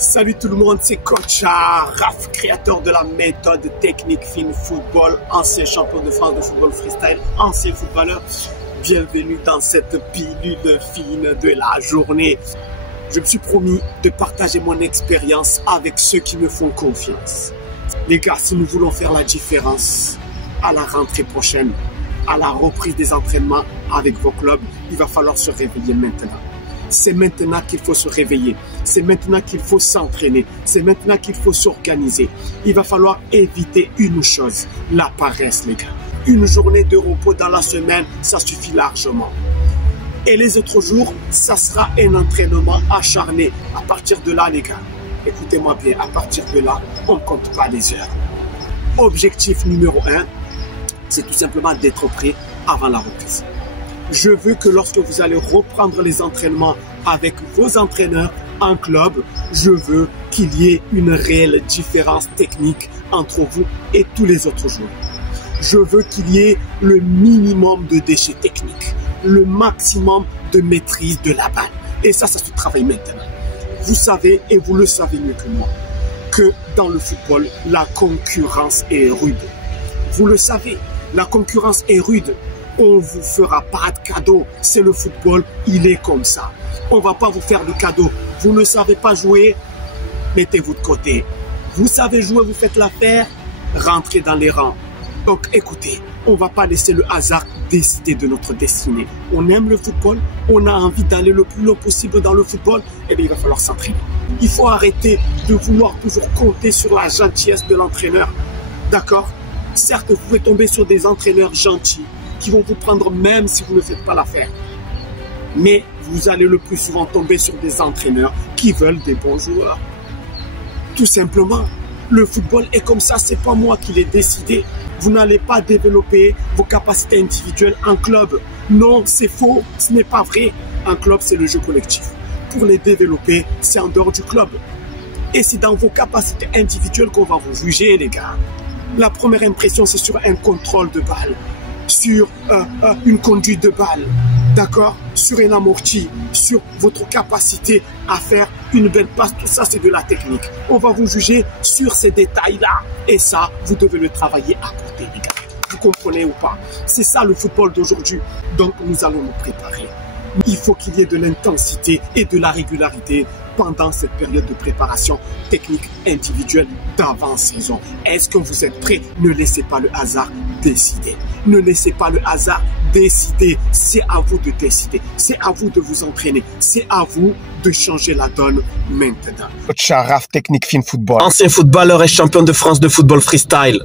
Salut tout le monde, c'est Coach Araf, créateur de la méthode technique fine football, ancien champion de France de football freestyle, ancien footballeur. Bienvenue dans cette pilule fine de la journée. Je me suis promis de partager mon expérience avec ceux qui me font confiance. Les gars, si nous voulons faire la différence à la rentrée prochaine, à la reprise des entraînements avec vos clubs, il va falloir se réveiller maintenant. C'est maintenant qu'il faut se réveiller. C'est maintenant qu'il faut s'entraîner. C'est maintenant qu'il faut s'organiser. Il va falloir éviter une chose, la paresse, les gars. Une journée de repos dans la semaine, ça suffit largement. Et les autres jours, ça sera un entraînement acharné. À partir de là, les gars, écoutez-moi bien, à partir de là, on ne compte pas les heures. Objectif numéro 1, c'est tout simplement d'être prêt avant la reprise. Je veux que lorsque vous allez reprendre les entraînements avec vos entraîneurs en club, je veux qu'il y ait une réelle différence technique entre vous et tous les autres joueurs. Je veux qu'il y ait le minimum de déchets techniques, le maximum de maîtrise de la balle. Et ça se travaille maintenant. Vous savez, et vous le savez mieux que moi, que dans le football, la concurrence est rude. Vous le savez, la concurrence est rude. On ne vous fera pas de cadeau. C'est le football, il est comme ça. On ne va pas vous faire de cadeau. Vous ne savez pas jouer, mettez-vous de côté. Vous savez jouer, vous faites l'affaire, rentrez dans les rangs. Donc écoutez, on ne va pas laisser le hasard décider de notre destinée. On aime le football, on a envie d'aller le plus loin possible dans le football, et bien il va falloir s'entraîner. Il faut arrêter de vouloir toujours compter sur la gentillesse de l'entraîneur. D'accord? Certes, vous pouvez tomber sur des entraîneurs gentils qui vont vous prendre même si vous ne faites pas l'affaire. Mais vous allez le plus souvent tomber sur des entraîneurs qui veulent des bons joueurs. Tout simplement, le football est comme ça, c'est pas moi qui l'ai décidé. Vous n'allez pas développer vos capacités individuelles en club. Non, c'est faux, ce n'est pas vrai. En club, c'est le jeu collectif. Pour les développer, c'est en dehors du club. Et c'est dans vos capacités individuelles qu'on va vous juger, les gars. La première impression, c'est sur un contrôle de balle, sur une conduite de balle, d'accord, sur un amorti, sur votre capacité à faire une belle passe. Tout ça, c'est de la technique. On va vous juger sur ces détails-là. Et ça, vous devez le travailler à côté, les gars. Vous comprenez ou pas? C'est ça le football d'aujourd'hui. Donc, nous allons nous préparer. Il faut qu'il y ait de l'intensité et de la régularité pendant cette période de préparation technique individuelle d'avant-saison. Est-ce que vous êtes prêts? Ne laissez pas le hasard décider. Ne laissez pas le hasard décider. C'est à vous de décider. C'est à vous de vous entraîner. C'est à vous de changer la donne maintenant. Coach Araf, technique fine football. Ancien footballeur et champion de France de football freestyle.